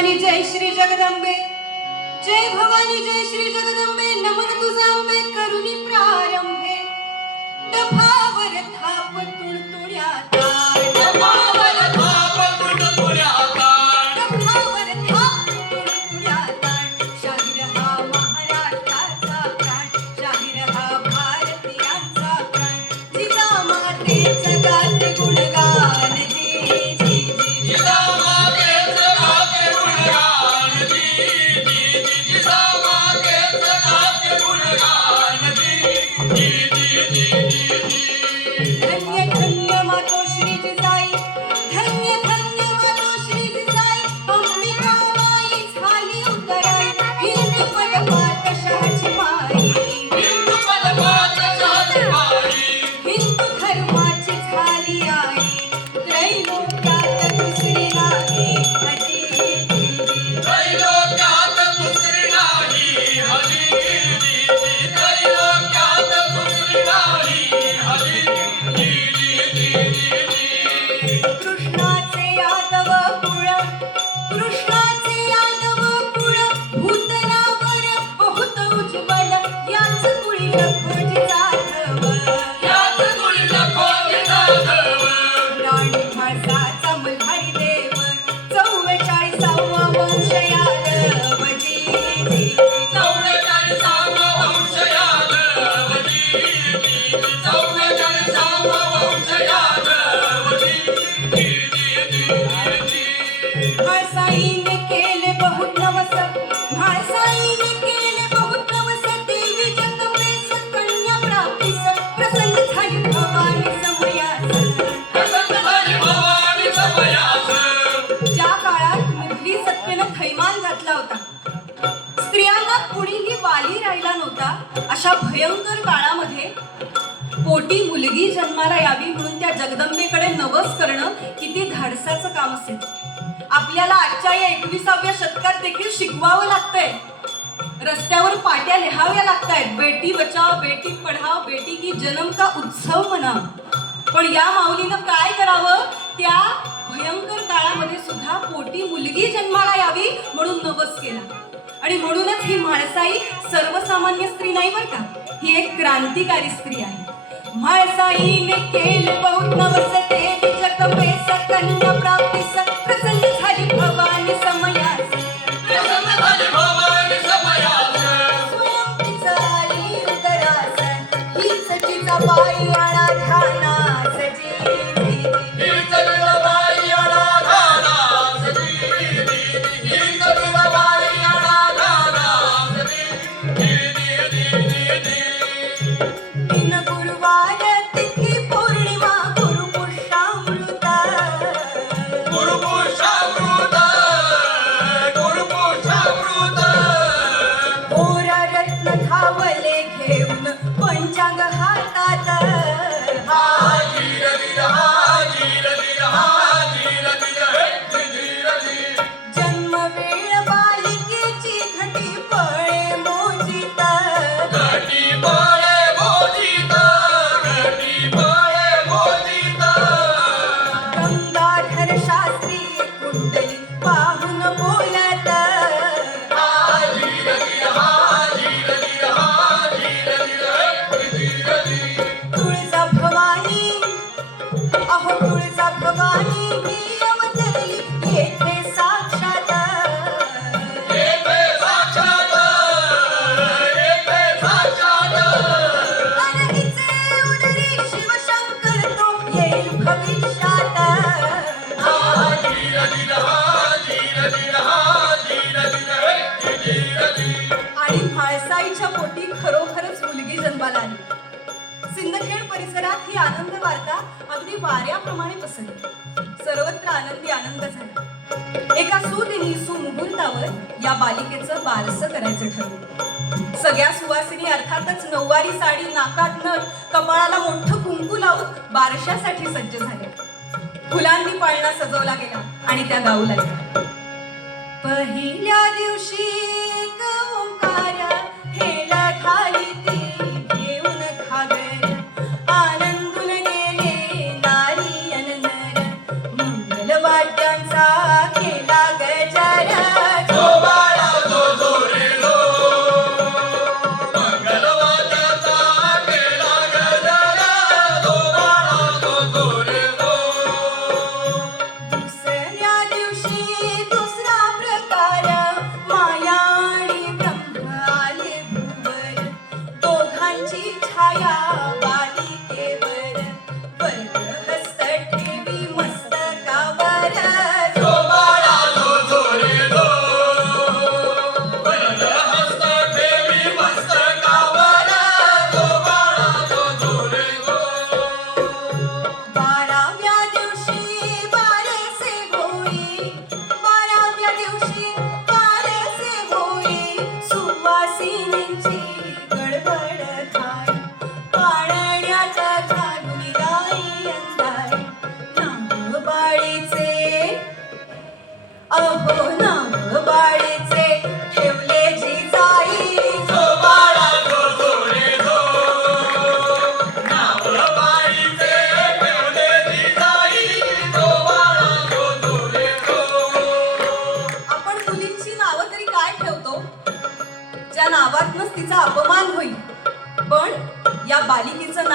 भवानी जय श्री जगदंबे. जय भवानी जय श्री जगदंबे. नमन भयंकर काळामध्ये पोटी मुलगी जन्माला यावी म्हणून त्या जगदंबेकडे नवस करणं किती धाडसाचं काम असेल. आपल्याला आजच्या या एकविसाव्या शतकात देखील शिकवावं लागतंय. रस्त्यावर पाट्या लिहाव्या लागतायत. बेटी बचाव बेटी पढाव बेटी की जन्म का उत्सव म्हणा. पण या माऊलीनं काय करावं? त्या भयंकर काळामध्ये सुद्धा पोटी मुलगी जन्माला यावी म्हणून नवस केला. आणि म्हणूनच ही माणसाई सर्वसामान्य स्त्री नाही बरं का? ही एक क्रांतिकारी स्त्री आहे. म्हाळसाईने केल बहुत नवसते जग पे सकन्या वाऱ्याप्रमाणे पसरली. सर्वत्र आनंदी आनंद झाला. एका सुदिनी सुमुहूर्तावर या बालिकेचं बारस करायचं ठरवलं सगळ्या सुवासिनी अर्थातच नऊवारी साडी नाकात नथ कपाळाला मोठं कुंकू लावून बारशासाठी सज्ज झाले फुलांनी पाळणा सजवला गेला आणि त्या गाऊ लागल्या. पहिल्या दिवशी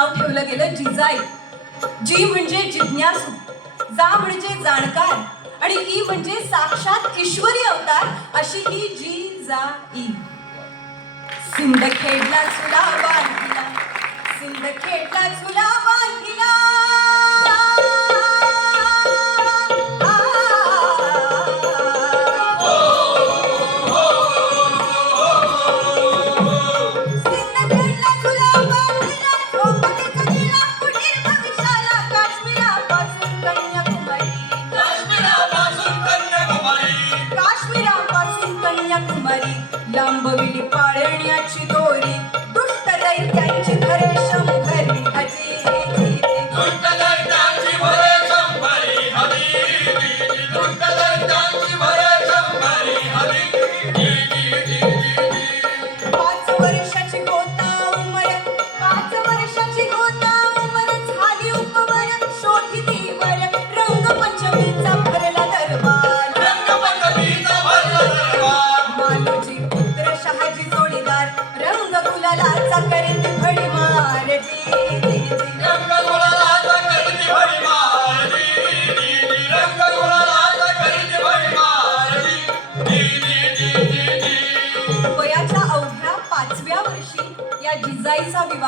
नाव ठेवलं गेलं जिजाई. जी म्हणजे जिज्ञासू जा म्हणजे जाणकार आणि ई म्हणजे साक्षात ईश्वरी अवतार अशी ही जी जा ई सिंदखेडला चुला नायक मरी लांबविली पाळण्याची दोरी दुष्ट दैत्यांची घरे शंभरी.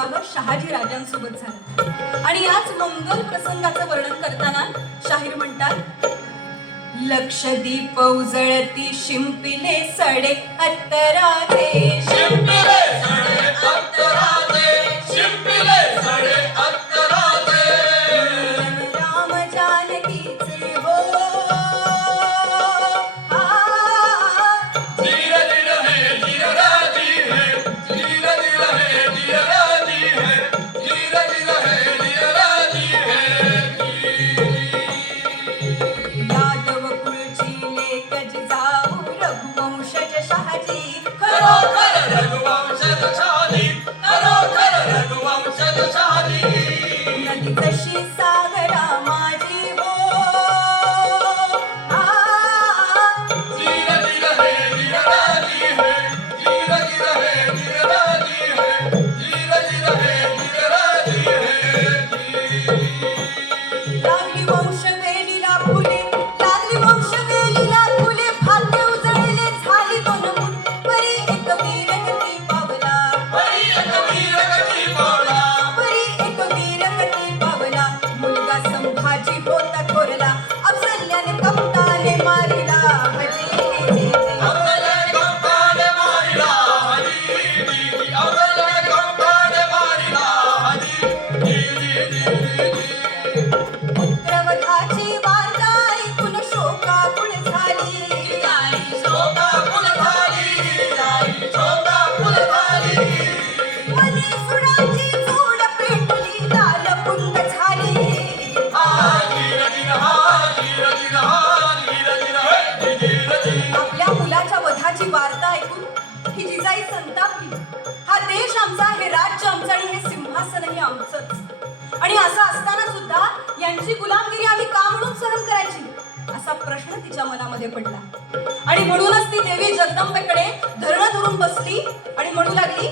विवाह शहाजी राजांसोबत झाला. आणि याच मंगल प्रसंगाचं वर्णन करताना शाहीर म्हणतात लक्षदीप उजळती शिंपिले सडे अत्तराधे. शिंपिले सडे अत्तरा प्रश्न तिच्या मनामध्ये पडला. आणि म्हणूनच ती देवी जगदंबेकडे धरणं धरून बसली आणि म्हणू लागली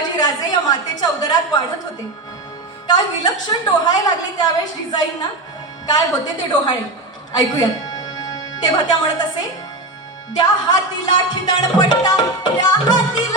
संभाजीराजे या मातेच्या उदरात वाढत होते. काय विलक्षण डोहाळे लागले त्यावेळेस जिजाईंना काय होते ते डोहाळे? ऐकूया तेव्हा त्या म्हणत असे द्या हातीला खिदण पट्टा द्या हाती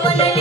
como